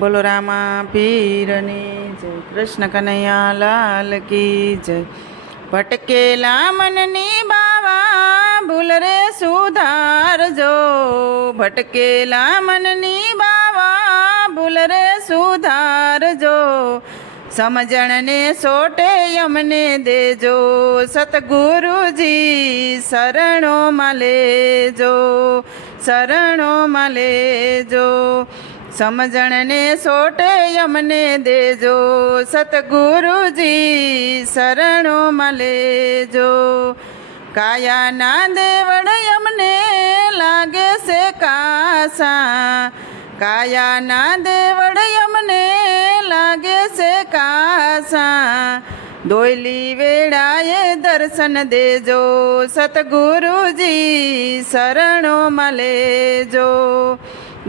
બોલો રામા પીરની જય, કૃષ્ણ કનૈયા લાલ કી જય। ભટકેલા મનની બાવા ભૂલ રે સુધારજો, ભટકેલા મનની બાવા ભૂલ રે સુધારજો। સમજણને સોટે અમને દેજો, સતગુરુજી શરણોમાં લેજો, શરણોમાં લેજો। સમજણને સોટે અમને દેજો, સતગુરુજી શરણોમાં લેજો। કાયાના દેવળ અમને લાગે છે કાસા, કાયાના દેવળ અમને લાગે છે કાસા। દોયલી વેળાએ દર્શન દેજો, સતગુરુજી શરણોમાં લેજો।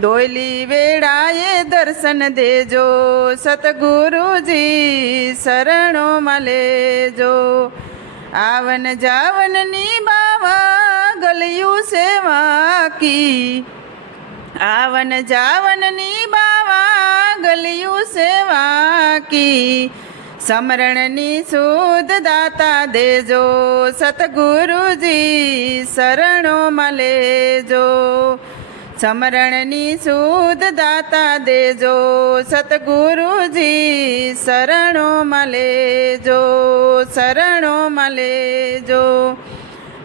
દોયલી વેળાએ દર્શન દેજો, સતગુરુજી શરણોમાં લેજો। આવન જાવનની બાવા ગલિયું સેવાકી, આવન જાવનની બાવા ગલિયું સેવાકી। સમરણની સુધ દાતા દેજો, સતગુરુજી શરણોમાં લેજો। સમરણની સુધ દાતા દેજો, સતગુરુજી શરણોમાં લેજો, શરણોમાં લેજો।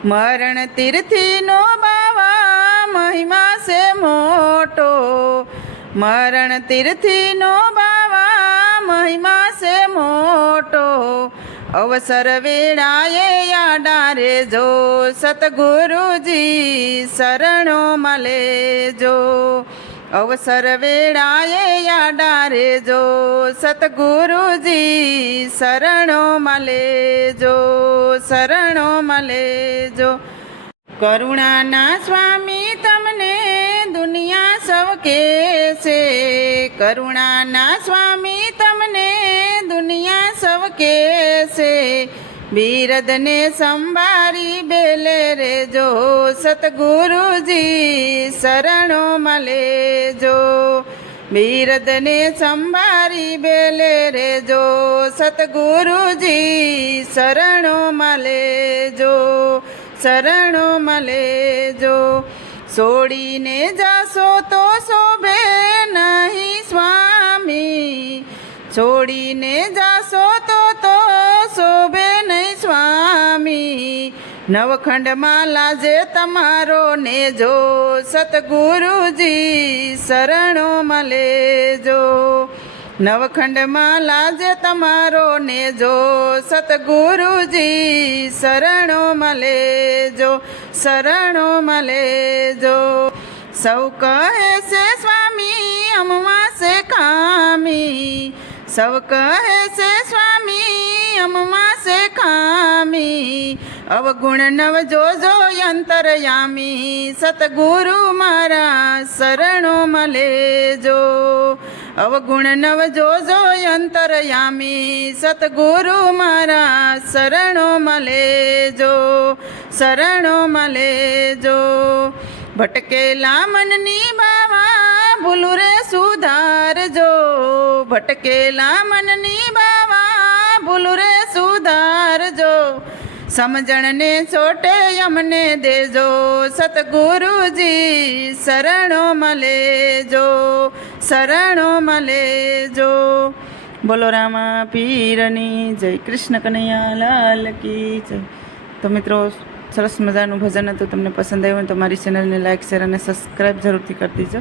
મરણ તીર્થીનો બાવા મહિમા છે મોટો, મરણ તીર્થીનો બાવા મહિમા છે મોટો। અવસર વેળાએ આડા રેજો, સતગુરુજી શરણોમાં લેજો। અવસર વેળાએ આડા રેજો, સતગુરુજી શરણોમાં લેજો, શરણોમાં લેજો। કરુણાના સ્વામી તમને દુનિયા સૌ કહેશે, કરુણાના સ્વામી તમને દુનિયા સૌ કહેશે। બિરદને સંભાળી બેલે રેજો, સતગુરુજી શરણોમાં લેજો। બિરદને સંભાળી બેલે રેજો, સતગુરુજી શરણોમાં લેજો, શરણોમાં લેજો। છોડીને જાશો તો શોભે નહીં સ્વામી, છોડીને જાશો તો શોભે નહીં સ્વામી। નવખંડમાં લાજે તમારો નેજો, સતગુરુજી શરણોમાં લેજો। નવખંડમાં લાજે તમારો નેજો, સતગુરુજી શરણોમાં લેજો, શરણોમાં લેજો। સૌ કહે છે સ્વામી અમમાં છે ખામી, સૌ કહે છે સ્વામી અમમાં છે ખામી। અવગુણ નવ જોજો અંતરયામી, સતગુરુ મારા શરણોમાં લેજો। અવગુણ નવ જોજો અંતરયામી, સતગુરુ મારા શરણોમાં લેજો, શરણોમાં લેજો। ભટકેલા મનની બાવા ભૂલ રે સુધારજો, ભટકેલા મનની બાવા ભૂલ રે સુધારજો। સમજણને છોટે અમને દેજો, સતગુરુજી શરણોમાં લેજો, શરણોમાં લેજો। બોલો રામા પીરની જય, કૃષ્ણ કનૈયા લાલ કી જય। તો મિત્રો, સરસ મજાનું ભજન હતું, તમને પસંદ આવ્યું તો મારી ચેનલને લાઈક, શેર અને સબસ્ક્રાઈબ જરૂરથી કરી દીજો।